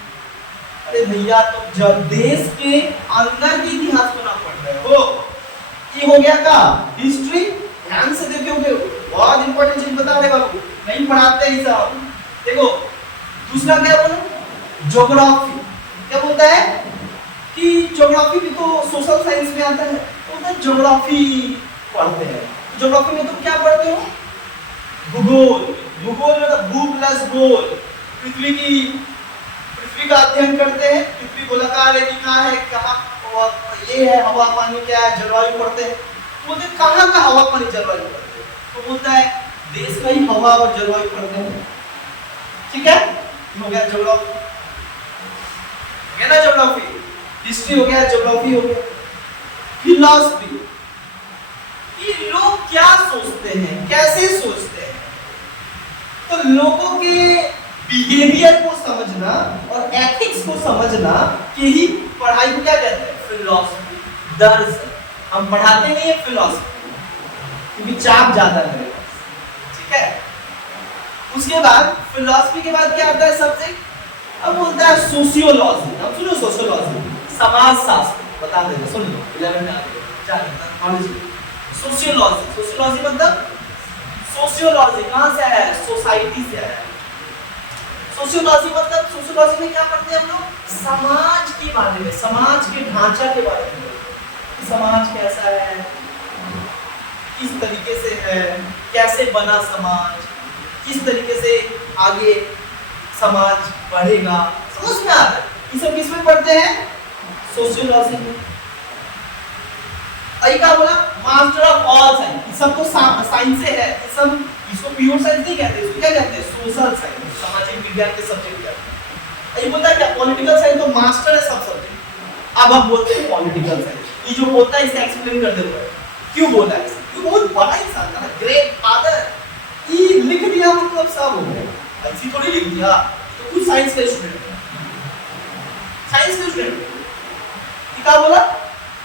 अरे भैया तो जब देश के अंदर के इतिहास को ना पढ़ रहे हो, ये हो गया का हिस्ट्री। ध्यान से देखोगे बहुत इंपॉर्टेंट चीज बता रहे बाबू, नहीं पढ़ाते ही सब। देखो दूसरा क्या बोलो? ज्योग्राफी। क्या बोलता है कि ज्योग्राफी भी तो सोशल साइंस में आता है, तो ज्योग्राफी पढ़ते हैं। ज्योग्राफी में तुम क्या पढ़ते हो? भूगोल। भूगोल मतलब भू प्लस गोल, पृथ्वी का अध्ययन करते हैं। पृथ्वी गोलाकार है कि कहाँ है, कहाँ ये है, हवा पानी क्या है, जलवायु पढ़ते हैं। बोलते कहाँ का हवा पानी जलवायु पढ़ते हैं, तो बोलता है देश का ही हवा और जलवायु पढ़ते हैं। ठीक है, हो गया ज्योग्राफी, है ना, ज्योग्राफी। हिस्ट्री हो गया, ज्योग्राफी हो गया। फिलॉसफी, ये लोग क्या सोचते हैं, कैसे सोचते हैं, तो लोगों के बिहेवियर को समझना और एथिक्स को समझना के ही पढ़ाई को क्या कहते हैं, फिलॉसफी। दर्शन हम पढ़ाते नहीं है फिलॉसफी, क्योंकि चाप ज्यादा है मेरे पास। ठीक है, उसके बाद फिलॉसफी के बाद क्या आता है सब्जेक्ट, अब बोलता है सोशियोलॉजी। अब सुनो, सोशियोलॉजी समाज शास्त्र, बता देते, सुन लो 11 में आते हैं। सोशियोलॉजी, सोशियोलॉजी मतलब सोशियोलॉजी कहां से आया है, सोसाइटी से आया है। सोशियोलॉजी मतलब सोशियोलॉजी में क्या पढ़ते हैं हम लोग, समाज के बारे में, समाज के ढांचा के बारे में, समाज कैसा है, किस तरीके से है, कैसे बना समाज, किस तरीके से आगे समाज बढ़ेगा, समझ में आता है। ये सब किसमें पढ़ते हैं, सोशियोलॉजी में। क्या बोला, मास्टर ऑफ ऑल साइंस, सब तो साइंस से है, सब इसको प्योर साइंस नहीं कहते, इसको क्या कहते हैं, सोशल साइंस, सामाजिक विज्ञान के सब्जेक्ट कहते हैं। ये बोलता है क्या, पॉलिटिकल साइंस तो मास्टर है सब सब्जेक्ट। अब हम बोलते हैं पॉलिटिकल साइंस, ये जो बोलता है इसे एक्सप्लेन कर देते हैं क्यों बोला है, क्यों बहुत बड़ा इंसान था, ग्रेट फादर, ये लिख दिया मतलब सब हो गया, ऐसी थोड़ी लिख दिया, तो कुछ साइंस के स्टूडेंट है, साइंस के स्टूडेंट क्या बोला,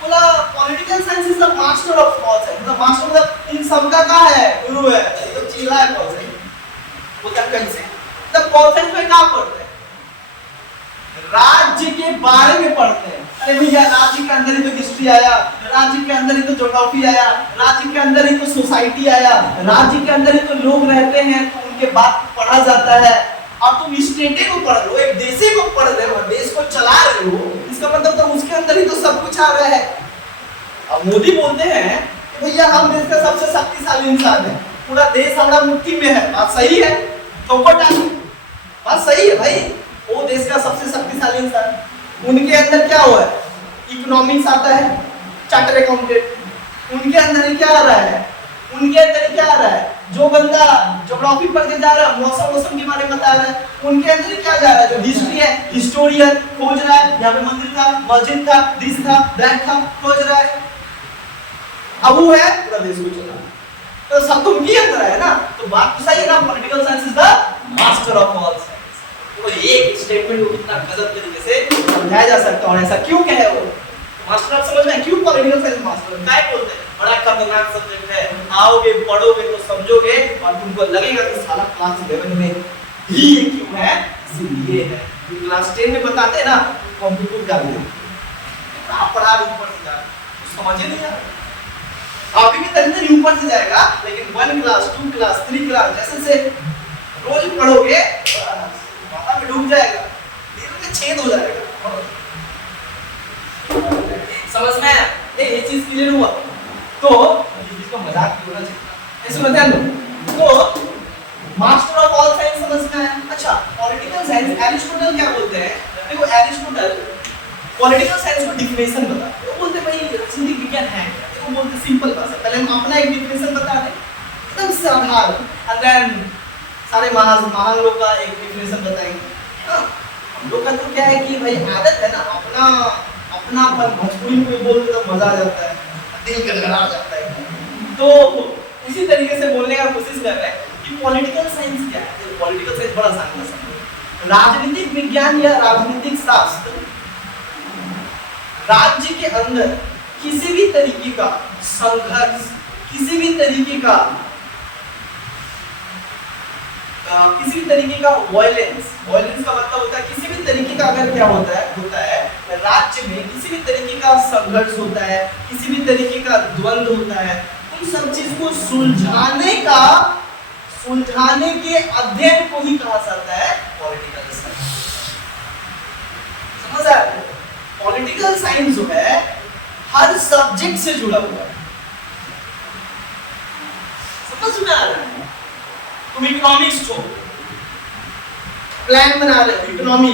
बोला political science is the master of all science, मतलब मास्टर मतलब इन सब का है, गुरु है, तो चीला है पॉल साइंस। बोलता कैसे, द पॉल साइंस में क्या पढ़ते हैं, राज्य के बारे में पढ़ते हैं। अरे भैया राज्य के अंदर ही तो हिस्ट्री आया, राज्य के अंदर ही तो ज्योग्राफी आया, राज्य के अंदर ही तो सोसाइटी आया, राज्य के अंदर ही तो लोग रहते हैं, तो उनके बात पढ़ा जाता है। अब तुम स्टेटे को पढ़ रहे हो, एक देश को पढ़ रहे हो, देश को चला रहे हो, इसका मतलब तो उसके अंदर ही तो सब कुछ आ रहा है। अब मोदी बोलते हैं कि भैया हम देश का सबसे शक्तिशाली इंसान है, पूरा देश हमारा मुट्ठी में है, बात सही है, बात सही है भाई, वो देश का सबसे शक्तिशाली इंसान, उनके अंदर क्या हुआ है, इकोनॉमिक्स आता है, चार्टर अकाउंटेंट, उनके अंदर क्या आ रहा है, उनके अंदर क्या आ रहा है, जो बंदा ज्योग्राफी पढ़ के जा रहा है, मौसम के बारे में बता रहा है, उनके अंदर क्या जा रहा है, जो हिस्ट्री है, हिस्टोरियन खोज रहा है, यहाँ पे मंदिर था, मस्जिद था, दिस था, दैट था, खोज रहा है। अब वो है पूरा देश को चला, तो सब तो उनके अंदर है ना, तो बात तो सही है ना, political science is the master of all science. तो एक स्टेटमेंट को कितना गजब तरीके से समझाया जा सकता है, और ऐसा क्यों कहे वो मास्टर ऑफ, समझ में क्यों पॉलिटिकल साइंस मास्टर, क्या बोलते हैं, बड़ा खतरनाक सब्जेक्ट है, आओगे पढ़ोगे तो समझोगे और तुमको लगेगा कि साला क्लास 11 में ही ये क्यों है, इसलिए है, क्लास 10 में बताते हैं ना कंप्यूटर का भी क्या पढ़ा ऊपर से जा, समझ ही नहीं आ रहा, अभी भी तक ऊपर से जाएगा, लेकिन 1 क्लास 2 क्लास 3 क्लास जैसे से रोज पढ़ोगे माथा में डूब जाएगा, दिल में छेद हो जाएगा, समझ में आया, ये चीज क्लियर हुआ। तो इसको मजाक नहीं होना चाहिए, ऐसे मत ध्यान दो। तो मास्टर ऑफ ऑल साइंस समझ में आया। अच्छा, पॉलिटिकल साइंस एरिस्टोटल क्या बोलते हैं, देखो एरिस्टोटल पॉलिटिकल साइंस को डिफिनेशन बताते हैं, वो बोलते हैं भाई राजनीतिक विज्ञान है क्या, वो बोलते सिंपल भाषा, पहले हम अपना एक डिफिनेशन बता दें एकदम साधारण, एंड देन सारे महान लोग का एक डिफिनेशन बताएंगे। हां, हम लोग का तो क्या है कि भाई आदत है ना, अपना भोजपुरी में बोलते तो मजा आ जाता है, दिल गड़गड़ा जाता है, तो इसी तरीके से बोलने का कोशिश कर रहे हैं कि पॉलिटिकल साइंस क्या है। पॉलिटिकल साइंस बड़ा आसान है, राजनीतिक विज्ञान या राजनीतिक शास्त्र राज्य के अंदर किसी भी तरीके का संघर्ष, किसी भी तरीके का वायलेंस का मतलब होता है किसी भी तरीके का, अगर क्या होता है राज्य में किसी भी तरीके का संघर्ष होता है, किसी भी तरीके का द्वंद्व होता है, उन सब चीज को सुलझाने के अध्ययन को ही कहा जाता है पॉलिटिकल साइंस। समझ आया? पॉलिटिकल साइंस जो है हर सब्जेक्ट से जुड़ा हुआ है, समझ में आ रहा है? तुम इकोनॉमिक्स को प्लान बना रहे हो, इकोनॉमी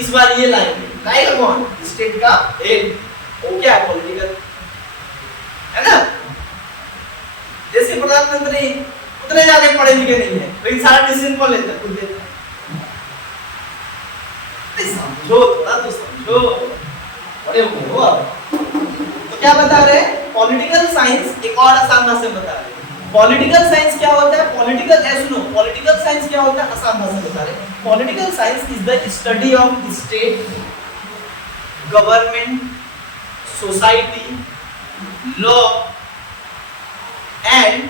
इस बार ये लाएगा कौन, स्टेट का हेड, वो क्या है पॉलिटिकल, है ना? देश के प्रधानमंत्री उतने ज्यादा पढ़े लिखे नहीं है, लेकिन सारा डिसीजन कौन लेता है? खुद लेता है। समझो, थोड़ा तो समझो, बड़े हो आप। तो क्या बता रहे हैं? पॉलिटिकल साइंस एक और आसान भाषा में बता रहे हैं। पॉलिटिकल साइंस क्या होता है? पॉलिटिकल सुनो, पॉलिटिकल साइंस क्या होता है? आसान भाषा में बता रहे हैं। Political science is the study of state, government, society, law and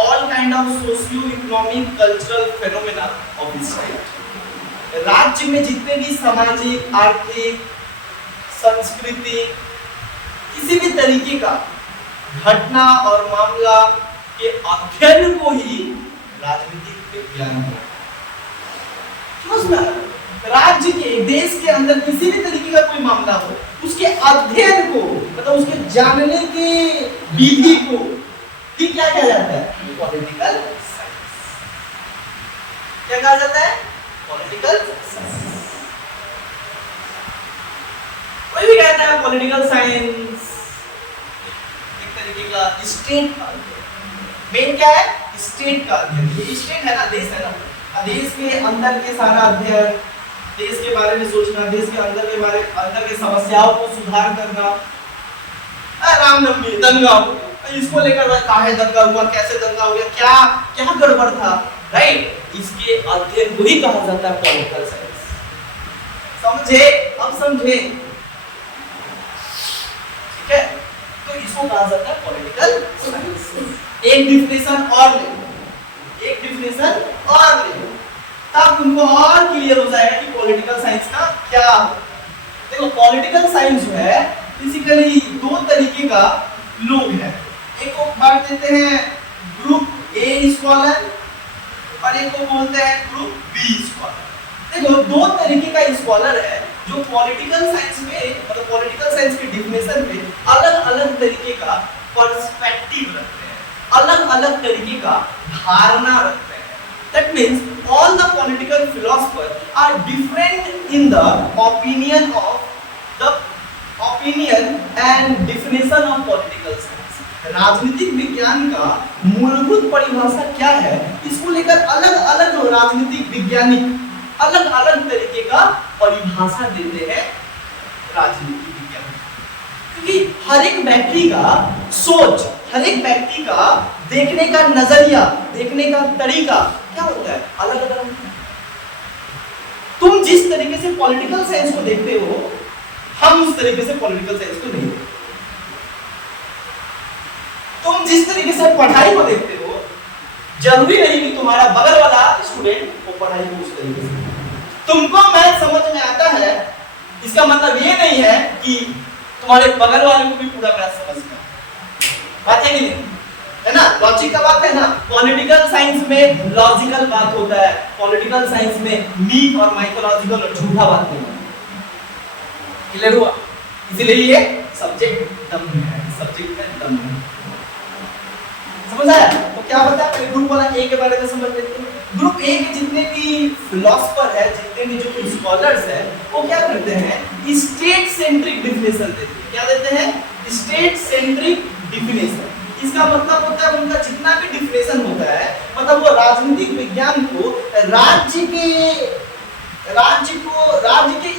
all kind of socio-economic cultural phenomena of the state। राज्य में जितने भी सामाजिक, आर्थिक, सांस्कृतिक किसी भी तरीके का घटना और मामला के अध्ययन को ही राजनीतिक विज्ञान कहते हैं। राज्य के, देश के अंदर किसी भी तरीके का कोई मामला हो, उसके अध्ययन को, मतलब उसके जानने के विधि को ही क्या कहा जाता है? Political science. क्या कहा जाता है? Political science. कोई भी कहता है पॉलिटिकल साइंस एक तरीके का स्टेट का मेन क्या है? स्टेट का अध्ययन। ये स्टेट है ना, देश है ना, देश के अंदर के सारा अध्ययन, देश के बारे में सोचना, देश के अंदर के समस्याओं को सुधार करना। रामनवमी दंगा, इसको लेकर काहे दंगा हुआ, कैसे दंगा हो गया, क्या क्या गड़बड़ था, राइट? इसके अध्ययन को ही कहा जाता है पॉलिटिकल साइंस। समझे? अब समझे? ठीक है, तो इसको कहा जाता है पॉलिटिकल साइंस। एक डिफिनेशन और ले, एक डिफिनेशन और ले, तब तुमको और क्लियर हो जाएगा कि पॉलिटिकल साइंस का क्या है। देखो, पॉलिटिकल साइंस जो है बेसिकली दो तरीके का लोग हैं। एक को बांट देते हैं ग्रुप ए स्कॉलर और एक को बोलते हैं ग्रुप बी स्कॉलर। देखो, दो तरीके का स्कॉलर है जो पॉलिटिकल साइंस में, मतलब पॉलिटिकल साइंस के डिफिनेशन में अलग-अलग तरीके का पर्सपेक्टिव रखते हैं, अलग-अलग तरीके का धारणा रखते हैं। That means all the political philosophers are different in the opinion and definition of political science। राजनीतिक विज्ञान का मूलभूत परिभाषा क्या है, इसको लेकर अलग-अलग राजनीतिक वैज्ञानिक अलग-अलग तरीके का परिभाषा देते हैं राजनीतिक विज्ञान। क्योंकि हर एक व्यक्ति का सोच, हर एक व्यक्ति का देखने का नजरिया, देखने का तरीका क्या होता है? अलग-अलग होता है। तुम जिस तरीके से पॉलिटिकल साइंस को देखते हो, हम उस तरीके से पॉलिटिकल साइंस को नहीं देखते। तुम जिस तरीके से पढ़ाई को देखते हो, जरूरी नहीं कि तुम्हारा बगल वाला स्टूडेंट वो पढ़ाई को उस तरीके से। तुमको मैथ समझ में आता है, इसका मतलब ये नहीं है कि तुम्हारे बगल वाले को भी पूरा मैथ समझ में बात है कि नहीं? है ना, लॉजिक का बात है ना। पॉलिटिकल साइंस में लॉजिकल बात होता है, पॉलिटिकल साइंस में मीथ और माइथोलॉजिकल और झूठा बात नहीं होता। क्लियर हुआ? इसीलिए ये सब्जेक्ट दम है, सब्जेक्ट में दम है। समझ आया? तो क्या बता, पहले ग्रुप वाला ए के बारे में समझ लेते हैं। ग्रुप ए के जितने भी फिलोसोफर है, जितने भी जो स्कॉलर्स है, वो क्या करते हैं? स्टेट सेंट्रिक डिफिनेशन देते हैं। क्या देते हैं? State centric definition. इसका मतलब होता है उनका जितना भी डिफिनेशन होता है, मतलब वो राजनीतिक विज्ञान को राज्य के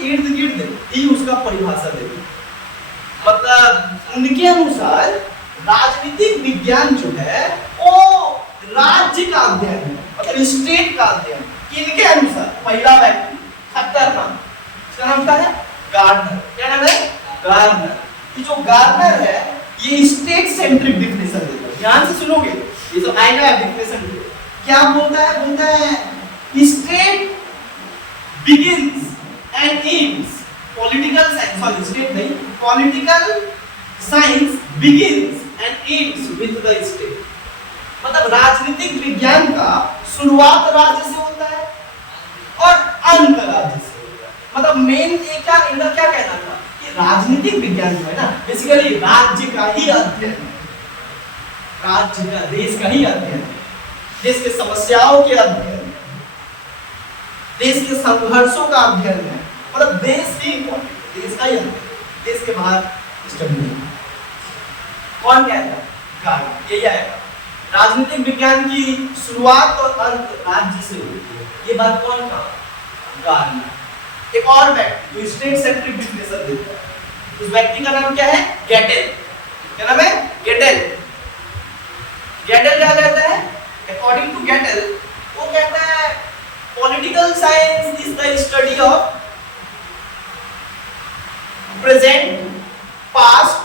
इर्द गिर्द ही उसका परिभाषा देते हैं। मतलब उनके अनुसार राजनीतिक विज्ञान जो है वो राज्य का अध्ययन है, मतलब स्टेट का अध्ययन। किनके अनुसार? पहला व्यक्ति खतरनाक, इसका नाम क्या है? गार्डनर। क्या नाम है? गार्डनर। ये जो गार्डनर है ये स्टेट सेंट्रिक डिफिनेशन देता है। ध्यान से सुनोगे, ये जो आएगा डिफिनेशन क्या बोलता है? बोलता है state begins and ends, political science, sorry state नहीं, political science begins and ends with the state. मतलब राजनीतिक विज्ञान का शुरुआत राज्य से होता है और अंत राज्य से होता है। मतलब मेन एक का इनका क्या कहना था कि राजनीतिक विज्ञान जो है ना, बेसिकली राज्य का ही अध्ययन है, राज्य का, देश का ही अध्ययन है, देश के समस्याओं के अध्ययन, देश के संघर्षों का अध्ययन है। मतलब देश ही इंपॉर्टेंट, देश का ही अध्ययन, देश के बाहर स्टडी। कौन कहता है? गार्डनर। यही आएगा। राजनीतिक विज्ञान की शुरुआत और अंत राज्य से होती है। ये बात कौन कहा? गार्नर। एक और व्यक्ति जो स्टेट सेंट्रिक डिफिनेशन देता है, उस व्यक्ति का नाम क्या है? गेटेल। क्या नाम है? गेटेल। गेटेल क्या कहता है? अकॉर्डिंग टू गेटेल वो कहता है political science is the study of present, past,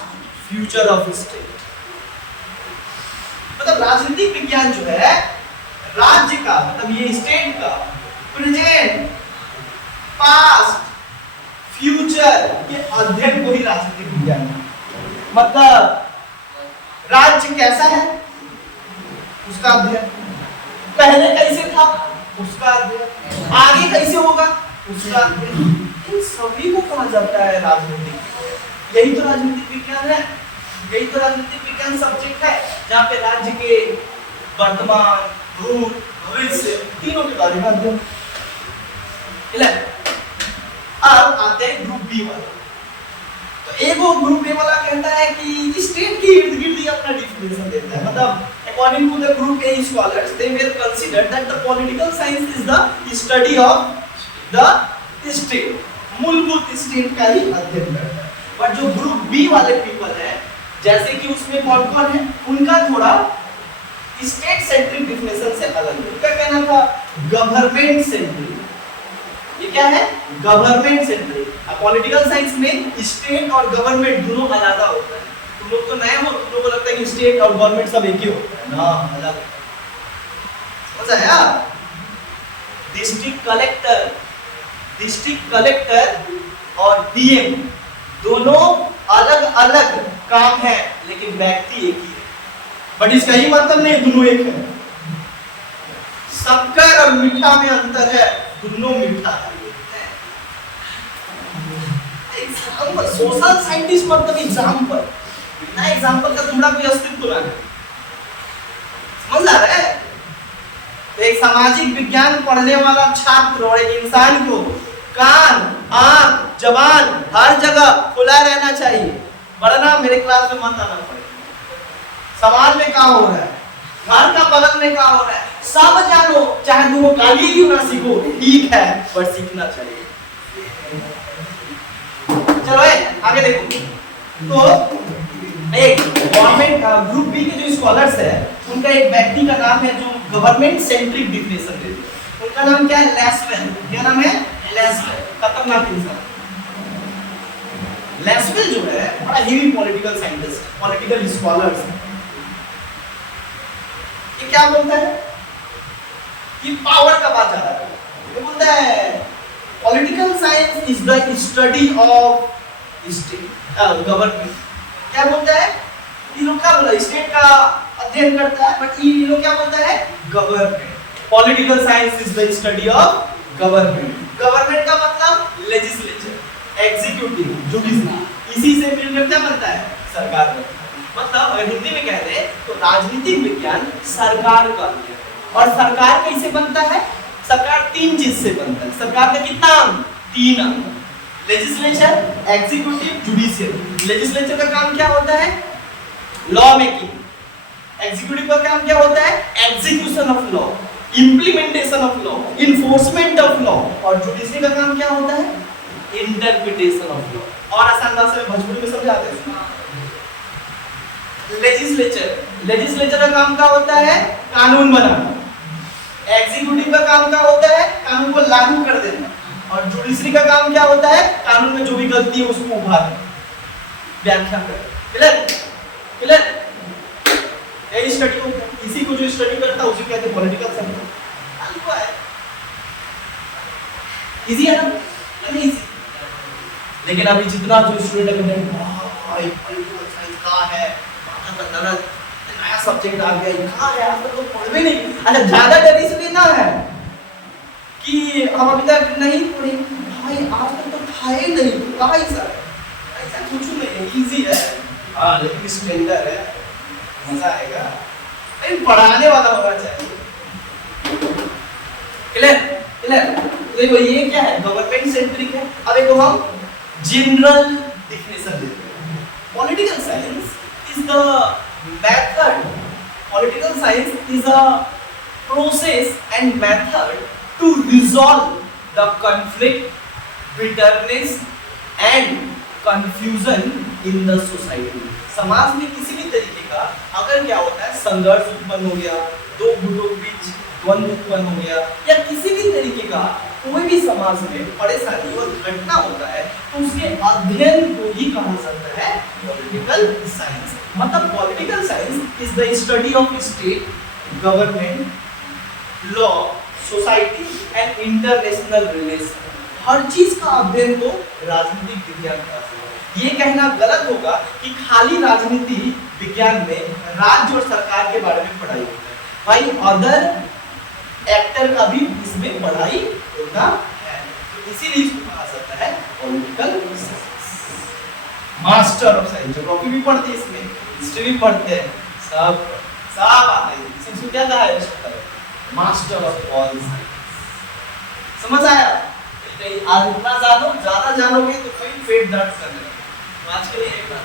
future of state. मतलब राजनीतिक विज्ञान जो है राज्य का, मतलब ये स्टेट का प्रेजेंट, पास्ट, फ्यूचर के अध्ययन को ही राजनीतिक विज्ञान है। मतलब राज्य कैसा है उसका अध्ययन, पहले कैसे था उसका अध्ययन, आगे कैसे होगा उसका अध्ययन, इन सभी को कहा जाता है राजनीतिक। यही तो राजनीतिक विज्ञान है, यही तो राजनीतिक विज्ञान सब्जेक्ट है जहाँ पे राज्य के वर्तमान, भूत, भविष्य तीनों के बारे में अध्ययन। अब आते हैं ग्रुप बी वाला। तो एक वो ग्रुप ए वाला कहता है कि स्टेट के इर्द गिर्द ही अपना डिफिनेशन देता है। मतलब according to the group A scholars, they will consider that the political science is the study of the state, मूलभूत स्टेट का ही अध्ययन करता है। बट जो ग्रुप बी वाले पीपल हैं, जैसे कि उसमें कौन कौन है, उनका थोड़ा स्टेट सेंट्रिक डिफिनेशन से अलग है। उनका कहना था गवर्नमेंट सेंट्रिक। ये क्या है? Government centric. पॉलिटिकल साइंस में स्टेट और गवर्नमेंट दोनों अलग होता है। तुम लोग तो नए हो, तुम लोग को लगता है कि स्टेट और गवर्नमेंट सब एक ही होता है ना, अलग। समझ आया? डिस्ट्रिक्ट कलेक्टर और डीएम दोनों अलग अलग काम है, लेकिन व्यक्ति एक ही है। बट इसका ही मतलब नहीं दोनों एक है। शक्कर और मीठा में अंतर है, दोनों मीठा है। एग्जाम्पल, सोशल साइंटिस्ट मतलब एग्जाम्पल, बिना एग्जाम्पल का तुम्हारा कोई अस्तित्व नहीं। समझ आ रहा है? तो एक सामाजिक विज्ञान पढ़ने वाला छात्र और एक इंसान को कान, आंख, जबान हर जगह खुला रहना चाहिए, वरना मेरे क्लास में मत आना पड़ेगा। समाज में क्या हो रहा है, घर का बगल में क्या हो रहा है, सब जानो, चाहे तुम गाली क्यों ना सीखो, ठीक है, पर सीखना चाहिए। चलो आगे देखो। तो एक गवर्नमेंट ग्रुप बी के जो स्कॉलर्स है, उनका एक व्यक्ति का नाम है जो गवर्नमेंट सेंट्रिक डिफिनेशन देते हैं। उनका नाम क्या है? लेस्वेल। क्या नाम है? लेस्वेल। खतरनाक इंसान। लेस्वेल जो है बड़ा heavy political scientist, political scholars. ये क्या बोलता है? ये पावर का बात ज्यादा है। ये बोलता है political science is the study of state government. क्या बोलता है? ये लोग क्या बोला? स्टेट का अध्ययन करता है, बट ये लोग क्या बोलता है? Government. Political science is the study of government. Government का मतलब लेजिस्लेचर, एग्जीक्यूटिव, जुडिशरी, इसी से मिलकर क्या बनता है? सरकार बनता है। मतलब अगर हिंदी में कह रहे तो राजनीतिक विज्ञान सरकार का अध्ययन। और सरकार कैसे बनता है? सरकार तीन चीज से बनता है। सरकार का कितना अंग? तीन अंग। Legislature, executive, judicial. लेजिस्लेचर का काम क्या होता है? Law making. एग्जीक्यूटिव का काम क्या होता है? Execution of law, implementation of law, enforcement of law. और जुडिशरी का काम क्या होता है? Interpretation of law. और आसान भाषा में भोजपुरी में समझाते हैं। लेजिस्लेचर का काम क्या होता है? कानून बनाना। एग्जीक्यूटिव का काम क्या होता है? कानून को लागू कर देना। और जुडिशरी का काम क्या होता है? कानून में जो भी गलती है उसको उभारना, व्याख्या करना। क्लियर? क्लियर? यही स्टडी को, इसी को जो स्टडी करता है उसे कहते हैं पॉलिटिकल साइंस। इजी है ना? नहीं इजी। लेकिन अभी जितना जो स्टूडेंट अभी नहीं भाई पॉलिटिकल साइंस का है, नया सब्जेक्ट आ गया, कहाँ है आप तो पढ़ भी नहीं। अच्छा ज्यादा डर इसलिए ना है कि हम अभी तक नहीं पढ़े भाई, आज तक तो था ही नहीं, कहाँ ही सर, ऐसा कुछ नहीं, इजी है। हाँ लेकिन स्टैंडर्ड है, मजा आएगा, लेकिन पढ़ाने वाला होना चाहिए। क्लियर? क्लियर? देखो ये क्या है? गवर्नमेंट सेंट्रिक है। अब देखो हम जनरल डिफिनेशन देते हैं। Political science is the method Political science is a process and method to resolve the conflict, bitterness and confusion in the society. समाज में किसी भी तरीके का अगर क्या होता है, संघर्ष उत्पन्न हो गया, दो गुटों के बीच द्वंद्व उत्पन्न हो गया, या किसी भी तरीके का कोई भी समाज में परेशानी और घटना होता है, तो उसके अध्ययन को ही कहा जाता है पॉलिटिकल साइंस। मतलब political science is the study of state, government, law, society and international relation. हर चीज का अध्ययन को राजनीतिक विज्ञान कहा जाता है। ये कहना गलत होगा कि खाली राजनीति विज्ञान में राज्य और सरकार के बारे में पढ़ाई होता है। भाई अदर एक्टर का भी इसमें पढ़ाई होता है, तो इसीलिए इसको कहा जाता है political science. Master of science, geography भी पढ़ते हैं इसमें, हिस्ट्री भी पढ़ते हैं, सब आता है। इसमें क्या कहा है, मास्टर ऑफ ऑल साइंस। समझ आया? आज इतना जानो, ज्यादा जानोगे तो कहीं पेट दर्द करने लगेगा। आज के लिए एक बात